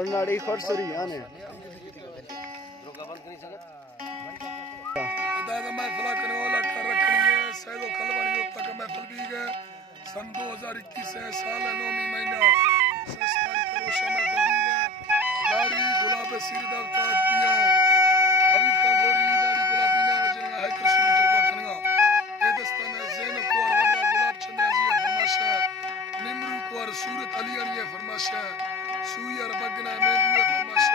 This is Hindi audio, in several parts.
छोड़नाड़ी खोड़सुरी आने दादा महफिल करने वाला कर रखनी है सैदो खलवानी तक महफिल भी गए सन 2021 है साल 9वीं महीना संस्कारी करो शमा भी गए दाढ़ी गुलाब सिर दवता दिया अभी का गोरी दाढ़ी गुलाबी ना वजन है कृष्ण टका खनगा ए दस्तान जैन को और वडरा गुलाब चंद्रा जी फरमाश निमरू को और सूरत अली अली फरमाश सुई और बगना मेंदू फरमाश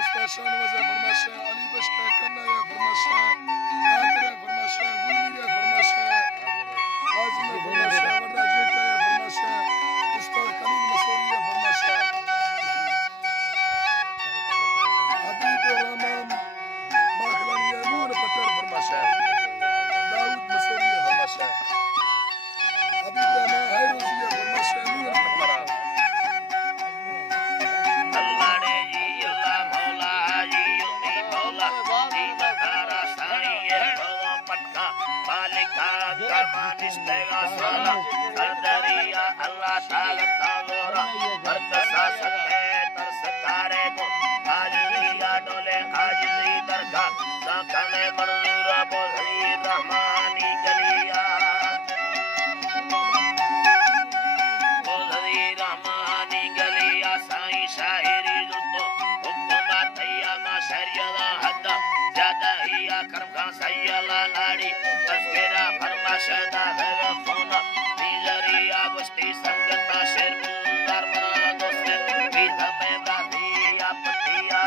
उस्ताद शाहनवाज फरमाश अली बशका कन्ना फरमाश कादर फरमाश गुलमीर फरमाश आजम फरमाश वडरा जेठा फरमाश उस्ताद खलील मसूरी फरमाश हबीब रहमान माखलानी नूर पटर फरमाश दाऊद मसूरी फरमाश हबीब रहमान हैरोजी फरमाश नूर पटर अल्लाह ताला तालोरा बरकसा सके तरसकारे को हाजिरिया डोले हाजिरी दरगाह साकने मंजूरा बोली रहमानी गलिया बोली रहमानी गलिया साईं शायरी जुतो हुक्मा तैया मा शरिया हद ज्यादा हिया करम का सैयला लाड़ी तस्करा फरमाशदा फोन निजरिया गुस्ती संगता शेर बुंदार मना दोस्ते विध में बाधिया पतिया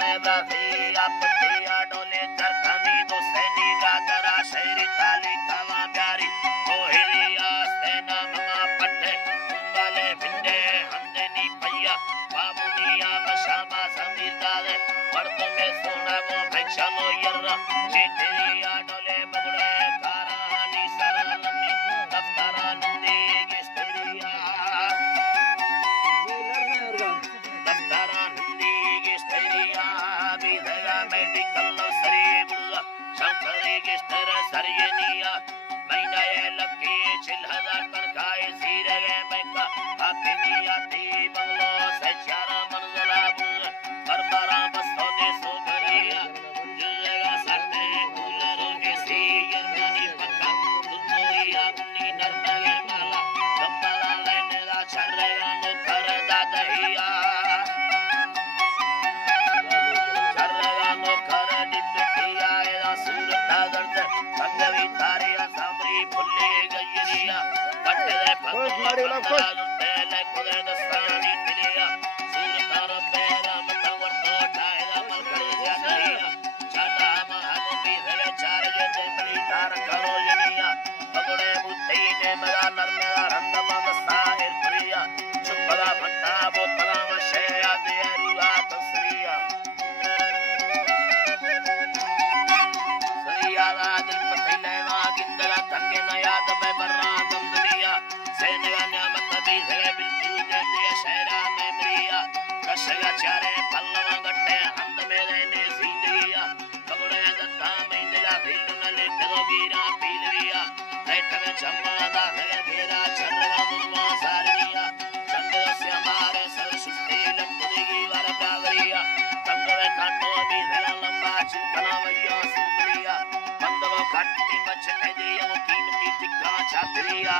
में बाधिया पतिया डोले तरकमी दोस्ते नीला दरा शेरी ताली कावा प्यारी कोहिलिया सेना ममा पट्टे कुंबाले भिंडे हमदे नी पैया बाबुनिया मशाबा समीर दादे मर्द में सोना वो भैक्षलो यर्रा चेतिया डोले बगड़े कारानी सरलमी दफ्तरा नंदी गिस्तिरिया दफ्तरा नंदी गिस्तिरिया बिधगा मेडिकल सरी बुल्ला शंकरी गिस्तर सरियनिया महीना ये लकी 6000 तनखाए सीरे गए बैंका हाकिमिया थी बंगलो से चारा मंजला बुल्ला बरबरा बसो दे सो घरिया जुलेगा सरते कूलर के सी यरमनी पक्का दुनिया अपनी नरमगे काला कपला लेने दा छरेगा नो कर दादहिया छरेगा नो कर दितिया एदा सूरत दर्द संगवी तारिया सामरी फुल्ले गयरिया कट्टे दे फगवा ले कुदे दस्तानी पिलिया सूरत रब्बे रहमत वर्तो टाइला मलकड़ जादहिया छाटा महबूबी है चार ये तेरी तार करो यनिया बगड़े बुद्धि ने मरा नरमेला रंदमा दस्तार पुरिया चुपला फट्टा बोतला मशे आदि रुआ तस्रिया सरिया दिल पतले वा गिंदला तंगे न याद बे बर्रा दंदलिया सेनगा नियामत भी है बिल्कुल जंदिया शहरा में मरिया कशगा चारे पल्लवा गट्टे हमद मेरे ने जिंदगिया बगड़े दत्ता महिंदला दिल न ले करोगीरा पीलरिया नेट में चम्मादा है घेरा चरगा मुर्मा सारिया चंद से हमारे सर सुस्ती लंबी वर कावरिया तंगवे काटो भी है लंबा चिकना वैया सुंदरिया बंदो कट्टी मच दिया कीमती टिक्का छात्रिया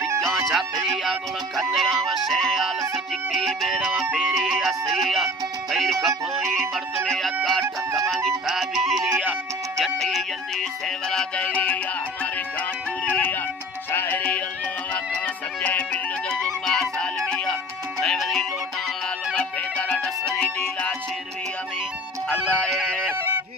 टिक्का छात्रिया गुण कंदरा वशे आल सचिकी बेरवा फेरी असरिया पैर कपोई मर्द में अक्का ठक्का मांगीता बिजलिया जट्टी जल्दी सेवला दैरिया हमारे काम पूरिया शायरी अल्लाह का सच्चे बिल्ल जुम्मा सालमिया नैवरी लोटा आलमा बेदरा डसरी नीला चिरवी अमी अल्लाह